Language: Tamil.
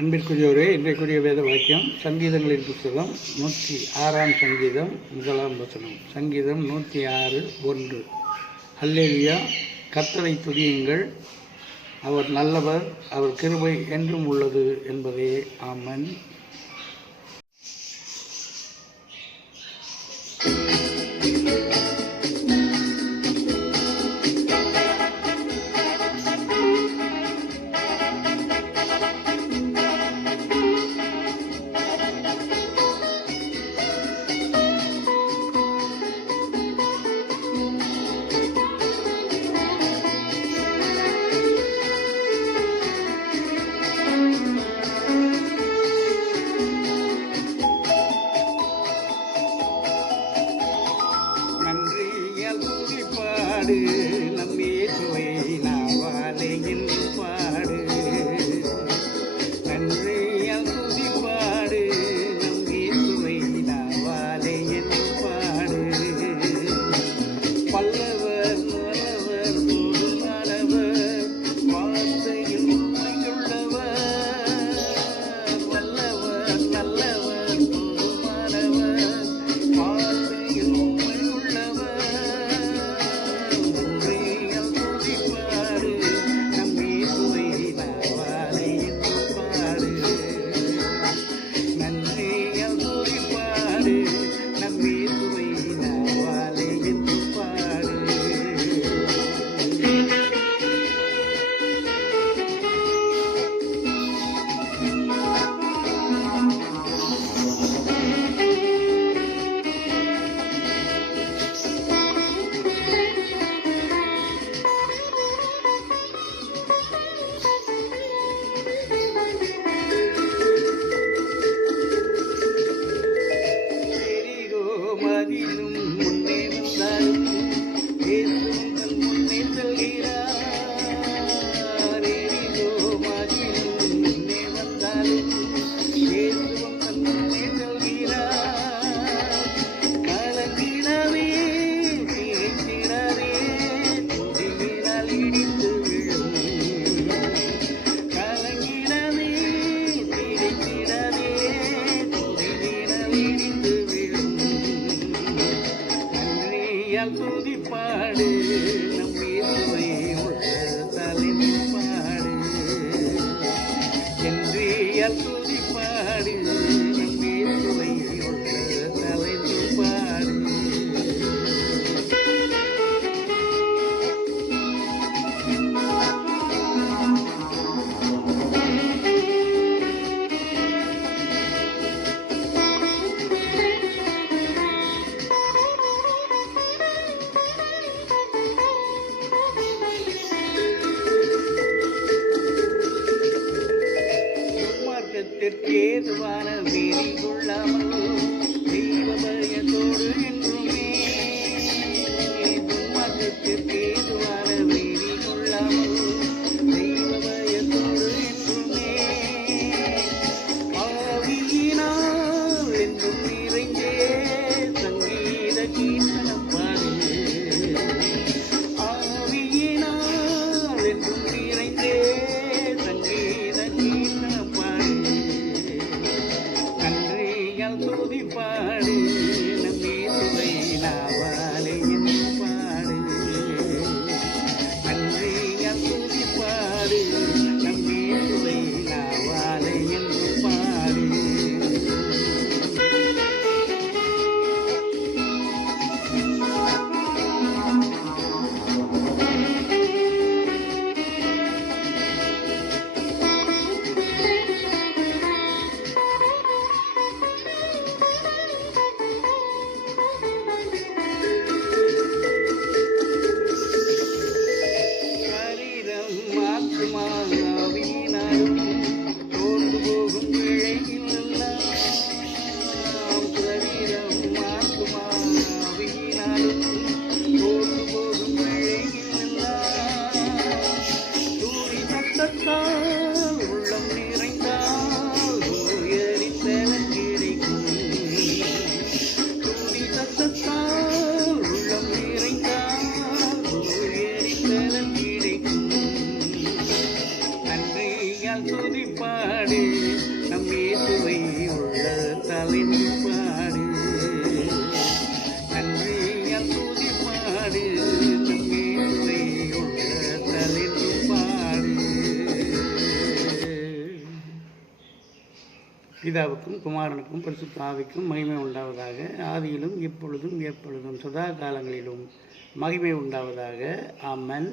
அன்பிற்குரியவரே, இன்றைக்குரிய வேத வாக்கியம் சங்கீதங்களின் புத்தகம் 106 சங்கீதம் 1 வசனம். சங்கீதம் 106 1. அல்லேலூயா, கர்த்தரை துதியுங்கள், அவர் நல்லவர், அவர் கிருபை என்றும் உள்ளது என்பதே. ஆமென். பாடு நம் இயேசுவை நாவாலே என்று பாடு. நன்றியால் துதி பாடு நம் இயேசுவை நாவாலே என்று பாடு. பல்லவர் நல்லவர் போதுமானவர், வார்த்தையில் உண்மையுள்ளவர். வல்லவர் நல்லவர் போதுமானவர், வார்த்தையில் முன்னே வந்தாலும் இயேசுங்கள் முன்னே செல்கிறார். மதிலும் முன்னே வந்தாலும் இயேசுங்கள் முன்னே செல்கிறார். கலங்கிடவே பேசிடவே துதியினால் இடித்து விழும். கலங்கிடவே திரைத்திடவே துதியினால் இடித்து விழும். துதி பாடு நம் இயேசுவை தலைந்து பாடு. என்றியால் துதி பாடு நம் இயேசுவை தலைந்து பாடு. ஏதுவான வெறி கொள்ளாமல் தெய்வ பயத்தோடு என்றுமே. துன்மார்க்கத்திற்கு ஏதுவான வெறி கொள்ளாமல் தெய்வ பயத்தோடு என்றுமே. ஆவியினால் என்றும் நிறைந்தே சங்கீத கீர்த்தனம் பாடு. ஆவியினால் என்றும் நிறைந்தே சங்கீத கீர்த்தனம் பாடு. துதி பாடு நம் இயேசுவை நம் இயேசுவை உள்ள தலைந்து பாடு, நன்றியால் துதி பாடு, நம் இயேசுவை உள்ள தலைந்து பாடு. பிதாவுக்கும் குமாரனுக்கும் பரிசுத்த ஆவிக்கும் மகிமை உண்டாவதாக. ஆதியிலும் இப்பொழுதும் எப்பொழுதும் சதா காலங்களிலும் மகிமை உண்டாவதாக. ஆமென்.